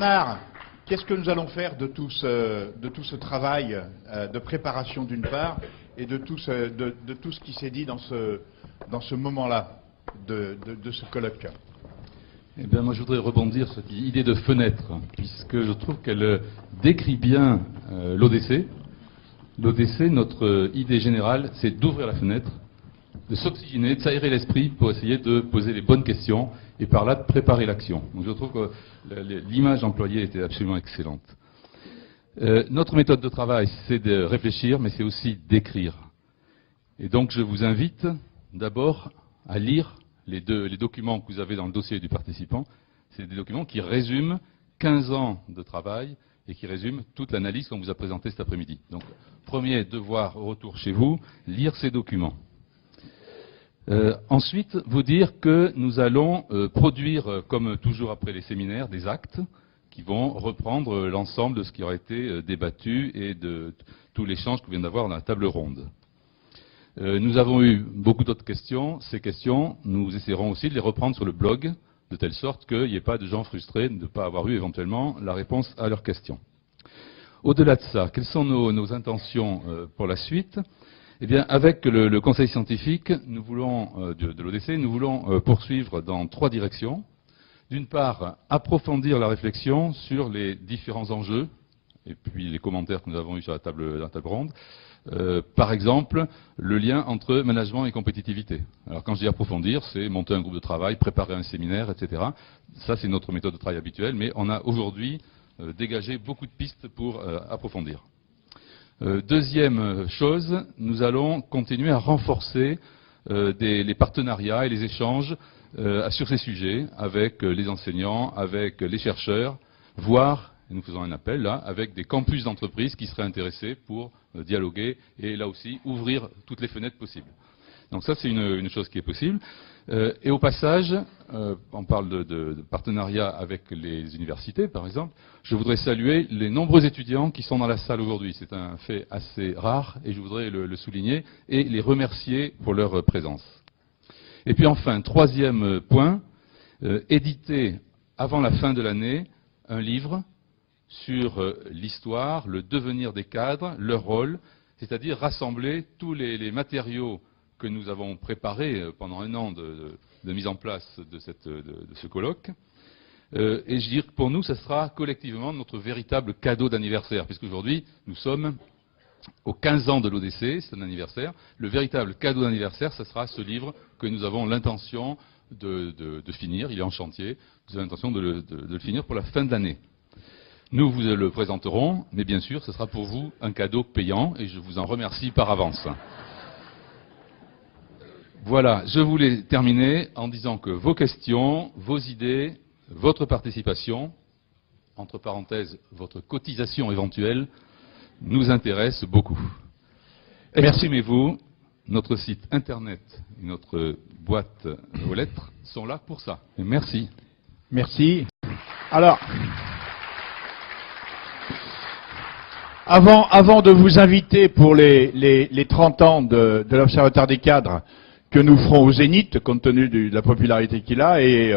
Bernard, qu'est-ce que nous allons faire de tout ce travail de préparation d'une part et de tout ce qui s'est dit dans ce moment-là de ce colloque? Eh bien, moi, je voudrais rebondir sur cette idée de fenêtre, puisque je trouve qu'elle décrit bien l'ODC. L'ODC, notre idée générale, c'est d'ouvrir la fenêtre, de s'oxygéner, de s'aérer l'esprit pour essayer de poser les bonnes questions et par là de préparer l'action. Donc je trouve que l'image employée était absolument excellente. Notre méthode de travail, c'est de réfléchir, mais c'est aussi d'écrire. Et donc je vous invite d'abord à lire les documents que vous avez dans le dossier du participant. C'est des documents qui résument 15 ans de travail et qui résument toute l'analyse qu'on vous a présentée cet après-midi. Donc, premier devoir au retour chez vous, lire ces documents. Ensuite, vous dire que nous allons produire, comme toujours après les séminaires, des actes qui vont reprendre l'ensemble de ce qui aura été débattu et de tout l'échange qu'on vient d'avoir dans la table ronde. Nous avons eu beaucoup d'autres questions. Ces questions, nous essaierons aussi de les reprendre sur le blog, de telle sorte qu'il n'y ait pas de gens frustrés de ne pas avoir eu éventuellement la réponse à leurs questions. Au-delà de ça, quelles sont nos intentions pour la suite? Eh bien, avec le conseil scientifique nous voulons, de l'ODC, nous voulons poursuivre dans 3 directions. D'une part, approfondir la réflexion sur les différents enjeux, et puis les commentaires que nous avons eus sur la table ronde. Par exemple, le lien entre management et compétitivité. Alors quand je dis approfondir, c'est monter un groupe de travail, préparer un séminaire, etc. Ça, c'est notre méthode de travail habituelle, mais on a aujourd'hui dégagé beaucoup de pistes pour approfondir. Deuxième chose, nous allons continuer à renforcer les partenariats et les échanges sur ces sujets avec les enseignants, avec les chercheurs, voire, et nous faisons un appel là, avec des campus d'entreprises qui seraient intéressés pour dialoguer et là aussi ouvrir toutes les fenêtres possibles. Donc ça, c'est une chose qui est possible. Et au passage, on parle de partenariat avec les universités, par exemple. Je voudrais saluer les nombreux étudiants qui sont dans la salle aujourd'hui. C'est un fait assez rare et je voudrais le souligner et les remercier pour leur présence. Et puis enfin, troisième point, éditer avant la fin de l'année un livre sur l'histoire, le devenir des cadres, leur rôle, c'est-à-dire rassembler tous les matériaux que nous avons préparés pendant un an de mise en place de ce colloque. Et je dirais que pour nous, ce sera collectivement notre véritable cadeau d'anniversaire, puisqu'aujourd'hui, nous sommes aux 15 ans de l'ODC, c'est un anniversaire. Le véritable cadeau d'anniversaire, ce sera ce livre que nous avons l'intention de finir. Il est en chantier. Nous avons l'intention de le finir pour la fin de l'année. Nous vous le présenterons, mais bien sûr, ce sera pour vous un cadeau payant, et je vous en remercie par avance. Voilà, je voulais terminer en disant que vos questions, vos idées, votre participation, entre parenthèses, votre cotisation éventuelle, nous intéressent beaucoup. Exprimez-vous, notre site internet et notre boîte aux lettres sont là pour ça. Et merci. Merci. Alors, avant de vous inviter pour les 30 ans de l'Observatoire des cadres que nous ferons au Zénith, compte tenu de la popularité qu'il a, et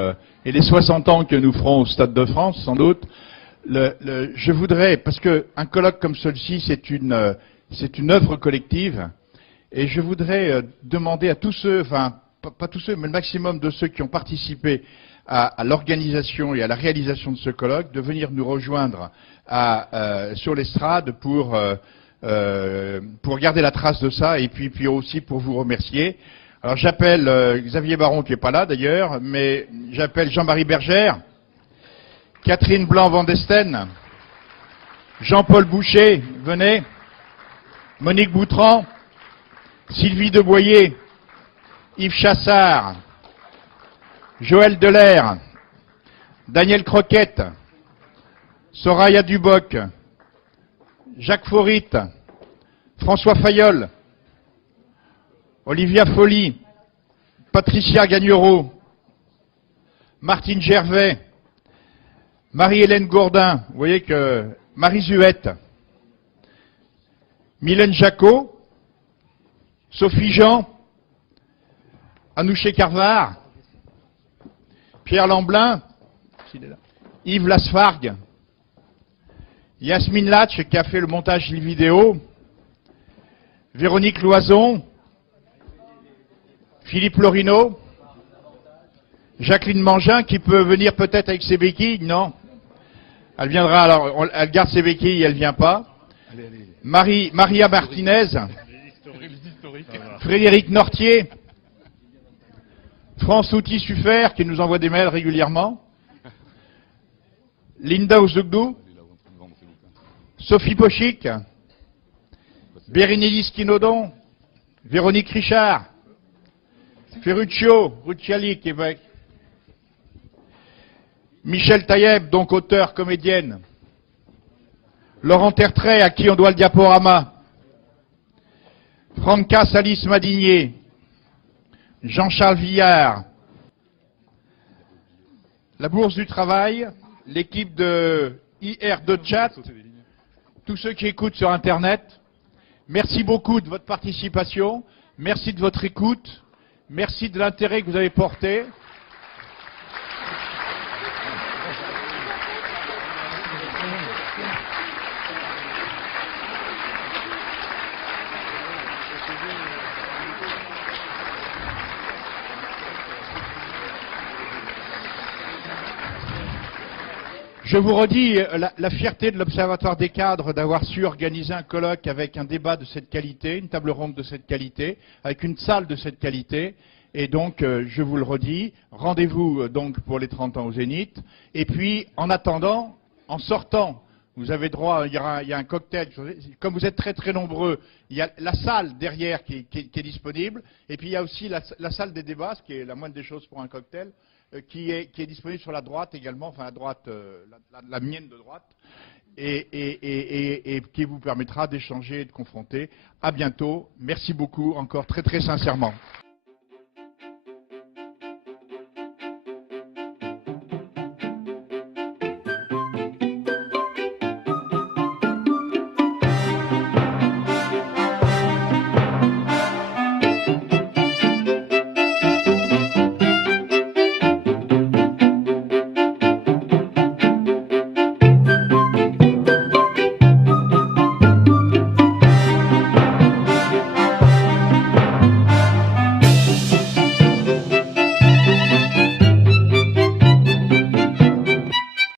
les 60 ans que nous ferons au Stade de France, sans doute, je voudrais, parce qu'un colloque comme celui-ci, c'est une œuvre collective, et je voudrais demander à tous ceux, enfin, pas tous ceux, mais le maximum de ceux qui ont participé à l'organisation et à la réalisation de ce colloque, de venir nous rejoindre sur l'estrade pour garder la trace de ça, et puis aussi pour vous remercier. Alors j'appelle Xavier Baron, qui n'est pas là d'ailleurs, mais j'appelle Jean-Marie Bergère, Catherine Blanc-Van Desten, Jean-Paul Boucher, venez, Monique Boutran, Sylvie Deboyer, Yves Chassard, Joël Delair, Daniel Croquette, Soraya Duboc, Jacques Faurit, François Fayolle, Olivia Folly, Patricia Gagnereau, Martine Gervais, Marie-Hélène Gourdin, vous voyez que Marie Zuette, Mylène Jacot, Sophie Jean, Anouché Carvar, Pierre Lamblin, Yves Lasfargue, Yasmine Latch qui a fait le montage vidéo, Véronique Loison, Philippe Lorino, Jacqueline Mangin qui peut venir peut-être avec ses béquilles, non? Elle viendra, alors elle garde ses béquilles, elle vient pas. Maria Martinez, Frédéric Nortier, France Outil-Suffer qui nous envoie des mails régulièrement, Linda Ouzogdou, Sophie Pochic, Bérénice Quinodon, Véronique Richard, Ferruccio Rucciali, Québec, Michel Taïeb, donc auteur, comédienne, Laurent Tertrais, à qui on doit le diaporama, Franca Salis Madinier, Jean-Charles Villard, la Bourse du Travail, l'équipe de IR2 Chat, tous ceux qui écoutent sur Internet, merci beaucoup de votre participation, merci de votre écoute, merci de l'intérêt que vous avez porté. Je vous redis la fierté de l'Observatoire des cadres d'avoir su organiser un colloque avec un débat de cette qualité, une table ronde de cette qualité, avec une salle de cette qualité. Et donc, je vous le redis, rendez-vous donc pour les 30 ans au Zénith. Et puis, en attendant, en sortant, vous avez droit, il y a un cocktail. Comme vous êtes très très nombreux, il y a la salle derrière qui est disponible. Et puis, il y a aussi la salle des débats, ce qui est la moindre des choses pour un cocktail. Qui est disponible sur la droite également, enfin la droite, la mienne de droite, et qui vous permettra d'échanger et de confronter. À bientôt. Merci beaucoup encore très très sincèrement.